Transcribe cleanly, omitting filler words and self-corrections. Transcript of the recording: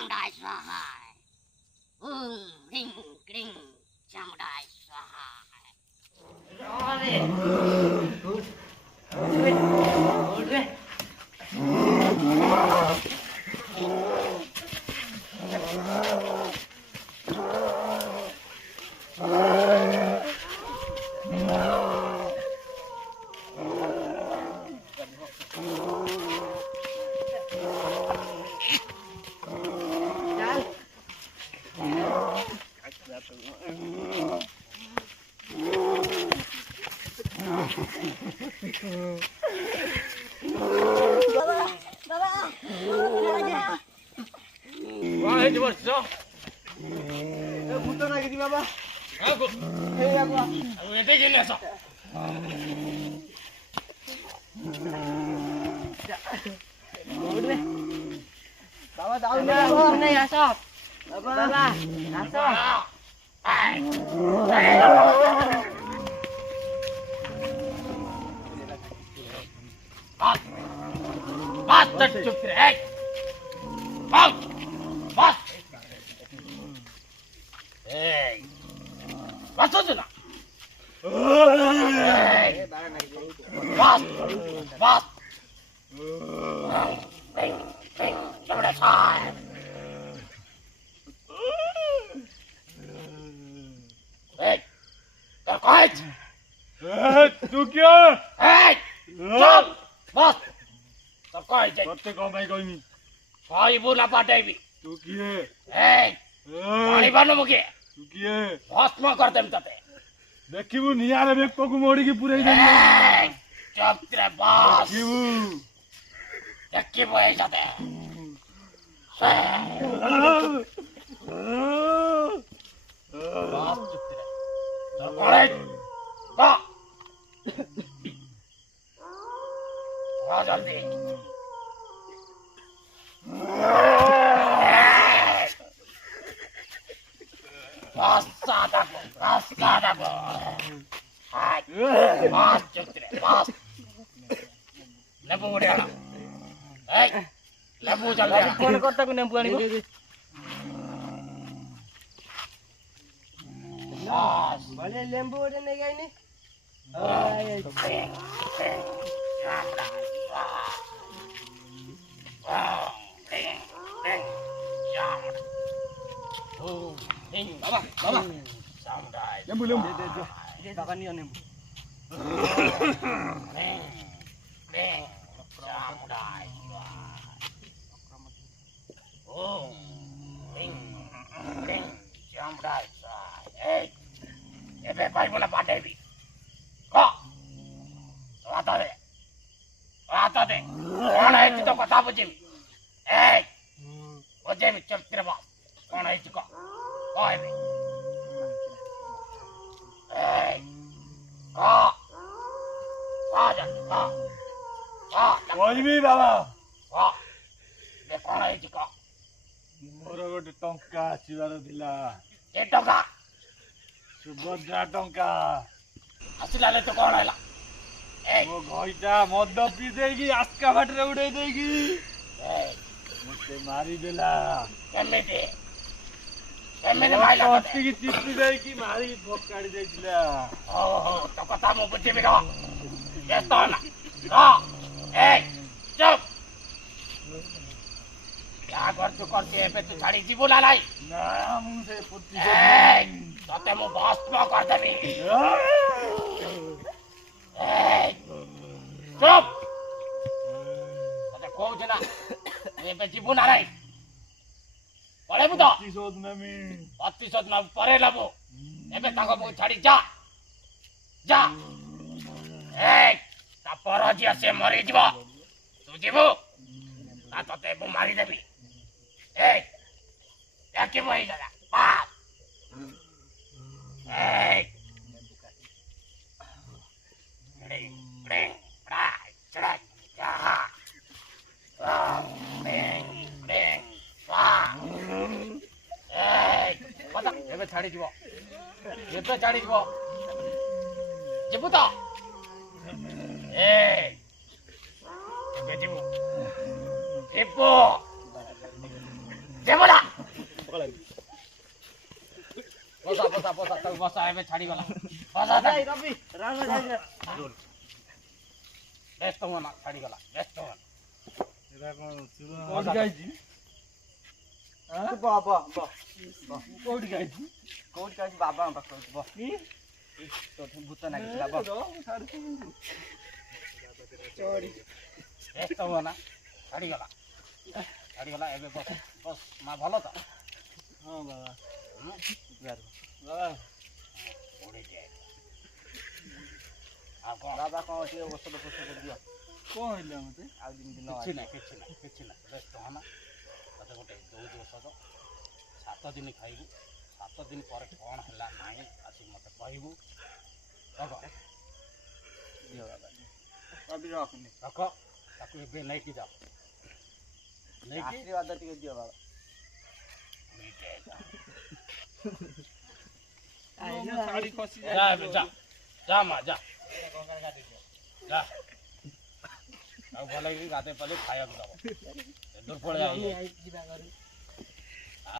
चामुंडाय स्वाहा ओम ह्रीं क्लीं चामुंडाय स्वाहा अरे उठ रे Wah, ini bos. Putar lagi di bawah. Aku. Hei aku. Aku yang tinggi nih, so. Bawa tahu ni ya sob. Baba. Sob. Bas, tercup direk. Bas, bas. Hey, bas tu na. Hey, bas, bas. Hey, hey, jangan say. Hey, terkait. तू क्या Hey, stop, bas. Terkait. करते कौन भाई कोई नहीं Kau ibu napa Dewi? तू किए Hey, पानी बानो मुके. तू किए भस्म गर्दै तते. देखिबु नियारे बेको को मोड़ी की पूरे दिन Hey, चुप तेरे बस. देखिबु Yakki भए तते. बस चुप तेरे. Terkait. Ba. आ जल्दी. Pasadaku. Hai, mas cukre, mas. Lembu udah lah. Hei, lembu jalan. Kau nak kotak ni bukan ni. Mas. Boleh lembu ada ni gay ni. Baba, baba. Samudai. lembu lembu Dia tak ni lembu. Samudai. Oh, samudai. Hey, ebe pai bola padevi. Kok? Rata deh. Mana itu kok kata bujim? Hey, bujim cep terba. Mana itu kok? Kok ini? Hey, kok? Aja, kok? कोई भी बाबा Kok? Be kona itu kok? मोर गोटे टंका आसीबार थिला Itu kak? Subhadra टंका Asilale tu kona lah. Hey, मो घइटा मद P देगी आस्का फाटरे उड़ाई देगी hey, मते मारी देला kemiti. Kemiti maila kate. कष्टी की चिप्पी देगी मारी भोकाड़ी देजिला Oh, tu kata mau bujim itu. Yes, tona. Kok? Hey, cup. क्या गर्छु गर्छु एपे तू छाडी जीवु लालाई ना मुझे पुत्ती ए तते मु भस्म गर्देबी ए चुप तते कहउछ ना एपे जीवु लालाई पढेबु त प्रतिशोध नमी प्रतिशोध न परे लबु एपे ताको मु छाडी जा जा ए ता परजिया से मरि जीव तू जीवु ता तते मु मारि देबी ए याके भइ गला बाप ए ब्रेङ ब्रेङ ब्राइ चढाइ जाहा ब्रेङ ब्रेङ वा ए पता एबे छाडी जीव एबे छाडी जीव जीवु त ए एबे जीवु एबो ଦେବଲା ବସା ବସା ବସା ତାକୁ ବସା ଏବେ ଛାଡ଼ିଗଲା ବସା ଯାଇ ରବି ରାମ ଯାଇ ବ୍ୟସ୍ତ ହୁଅ ନା ଛାଡ଼ିଗଲା ବ୍ୟସ୍ତ ହୁଅ ନା। କୋଉଠି ଯାଇଛି ବ ବ ବ କୋଉଠି ଯାଇଛି କୋଉଠି କାଛି ବାବାଙ୍କ ପାଖରେ ବ ତୋ ଭୂତ ନାଗିଥିଲା ବ ବ୍ୟସ୍ତ ହୁଅ ନା ଛାଡ଼ିଗଲା ଛାଡ଼ିଗଲା ଏବେ ବସ ବସ ମା ଭଲ ତ ହଁ ବାବା ହୁଁ? ବାବା ଉଡ଼ି ଯାଏ ଆଉ କ'ଣ ବାବା କ'ଣ ଟିକେ ଔଷଧ ଫୋଷଧ ଦିଅ କଣ ହେଇଲା ମତେ ଆଉ ଯେମିତି ନ କିଛି ନାହିଁ କିଛି ନାହିଁ କିଛି ନାହିଁ ବ୍ୟସ୍ତ ହୁଅ ନା ତତେ ଗୋଟେ ଦେଉଛି ଔଷଧ 7 ଦିନ ଖାଇବୁ 7 ଦିନ ପରେ କ'ଣ ହେଲା ନାହିଁ ଆସିକି ମୋତେ କହିବୁ ରଖ ଦିଅ ବାବା ରବି ରଖନି ରଖ ତାକୁ ଏବେ ନେଇକି ଯାଅ ନେଇକି ଆଶୀର୍ବାଦ ଟିକେ ଦିଅ ବାବା ଶାଢୀ ଖସି ଯା ଏବେ ଯା ଯା ମା ଯା ଯା ଆଉ ଭଲ ହେଇକି ଗାଧୋଇ ପାଧୋଇ ଖାଇବାକୁ ଦବ ଦୁର୍ବଳ